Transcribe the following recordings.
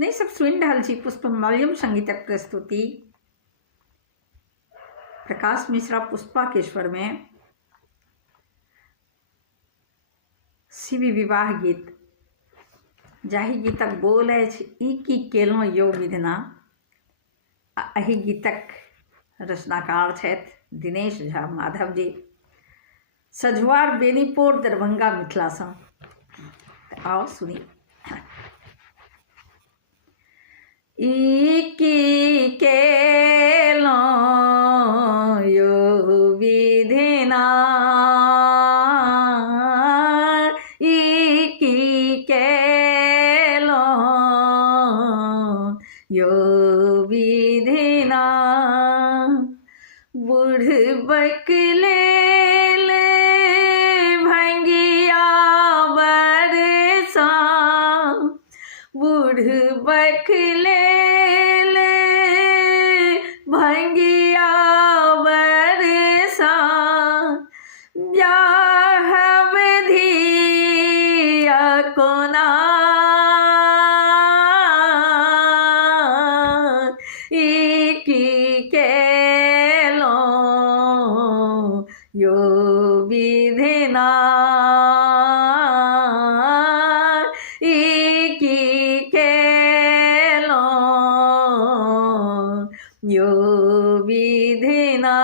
नहीं सब सुन रहल छी पुष्पमाल्यम संगीतक प्रस्तुति प्रकाश मिश्रा पुष्पाकेश्वर में शिव विवाह गीत जाहि गीतक बोल अछि ई की केलहुँ यौ विधना। एहि गीतक रचनाकार छथि दिनेश झा माधव जी, सझवार बेनीपुर दरभंगा मिथिला सँ। आओ सुनी। ई की केलहुँ यौ विधना, ई की केलहुँ यौ विधना। बुढ़बक लेल भंगिया बरसा, बुढ़बक लेल भंगिया बरसा, ब्याहब धिया कोना। ई की केलहुँ यौ विधना, ई की केलहुँ यौ विधना।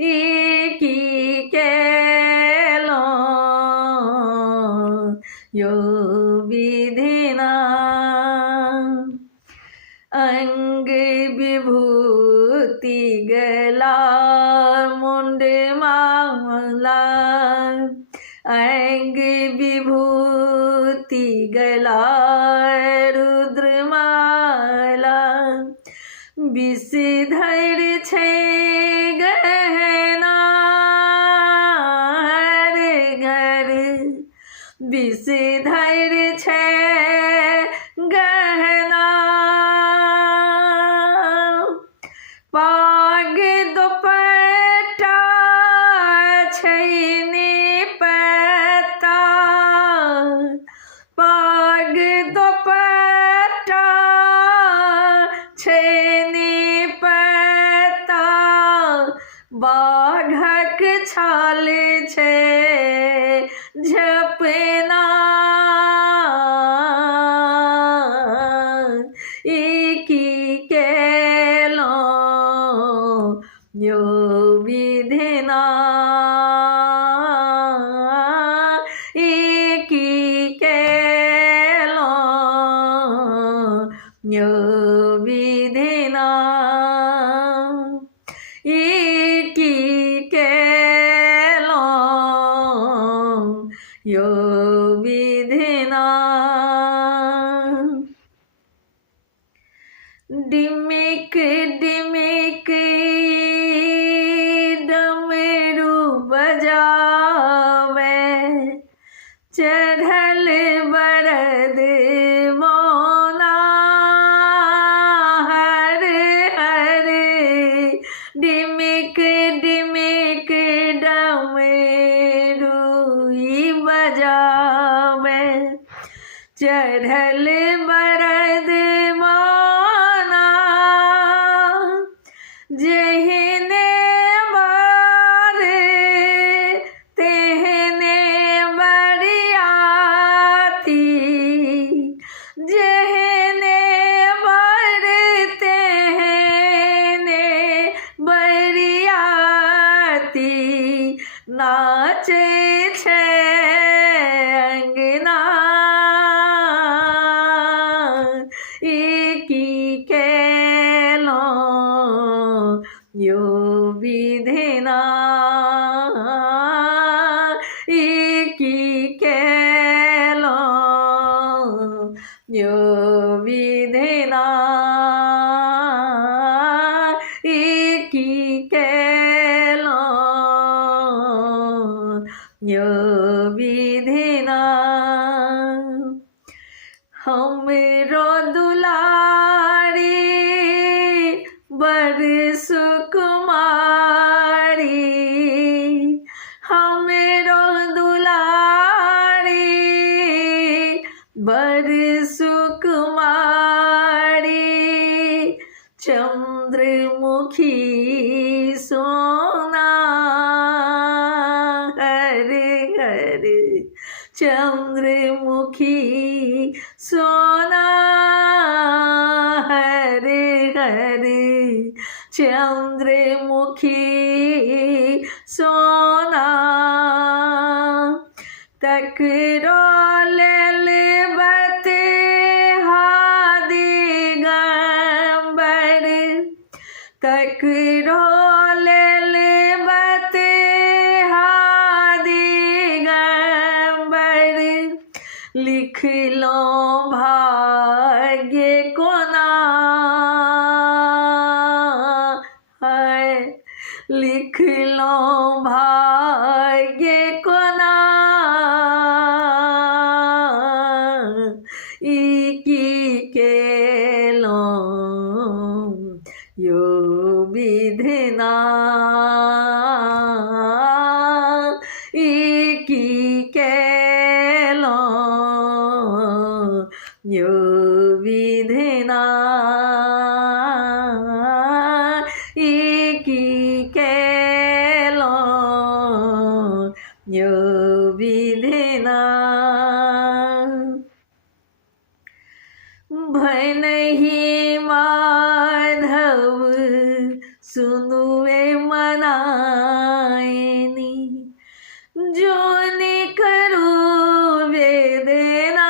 ई की केलहुँ यौ विधना। अंग विभूति गला मुंड माला, अंग विभूति गला रुद्रमाला, विषधर छै गहना हर घर, विषधर छै गहना। पाग दुपट्टा छै निपता, पाग दुपट्टा छै निपता, बाघक छाल छै झपना। ई की केलहुँ यौ विधना, ई की केलहुँ यौ विधना, ई की केलहुँ यौ विधना। डिमिक डिमिक डमरू बजावे, चढ़ल बरद मौला हर हर। डिमिक डिमिक डमरू बजावे, चढ़ल बरद मौला। जेहने बार तेहने बरियाती, जेहने बार तेहने बरियाती, नाचे छै अंगना। ई की केलहुँ यौ विधना, ई की केलहुँ यौ विधना, ई की केलहुँ यौ विधना। हमरो दुलार चंद्रमुखी सोना हरे हरे चंद्रमुखी सोना तकरोल बते दिगंबर तकरोल बते दिगंबर लिख लो भाग्य को ना है लिख लो भाग्य को ना इकी के लो यो विधिना इकी के लो यो विधिना इकी के लो यो विधिना भनहि माधव सुनुवे मनायनी जोनि करू वेदना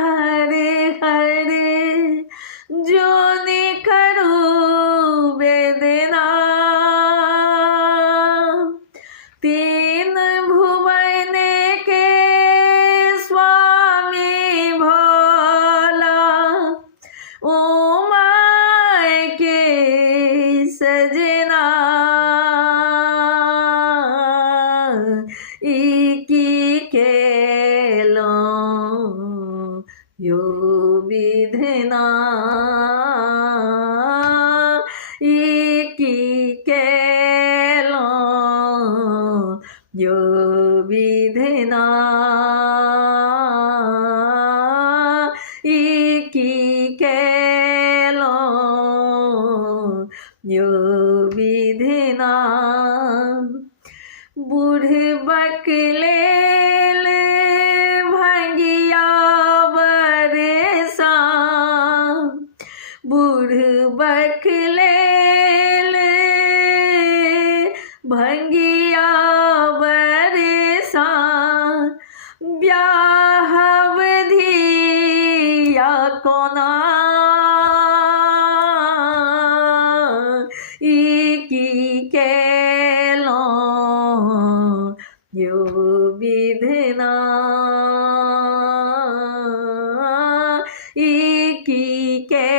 हरे हरे जोनि करू वेदना तीन भुवन के स्वामी भोला उमा के सजना इकी के लो यो विधना इकी के लो यो विधना इकी के लो यो विधना बूढ़ बकले भंगिया बरसा बूढ़ बकले भंगिया बरसा ब्याहवधिया कोना इकी के लो यो विधना इकी के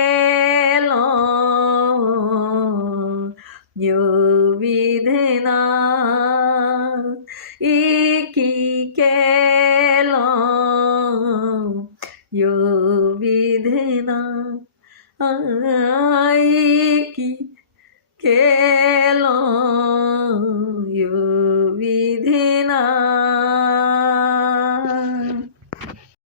लो यो विधना इकी के लो यो विधना इकी के लो यो विधना।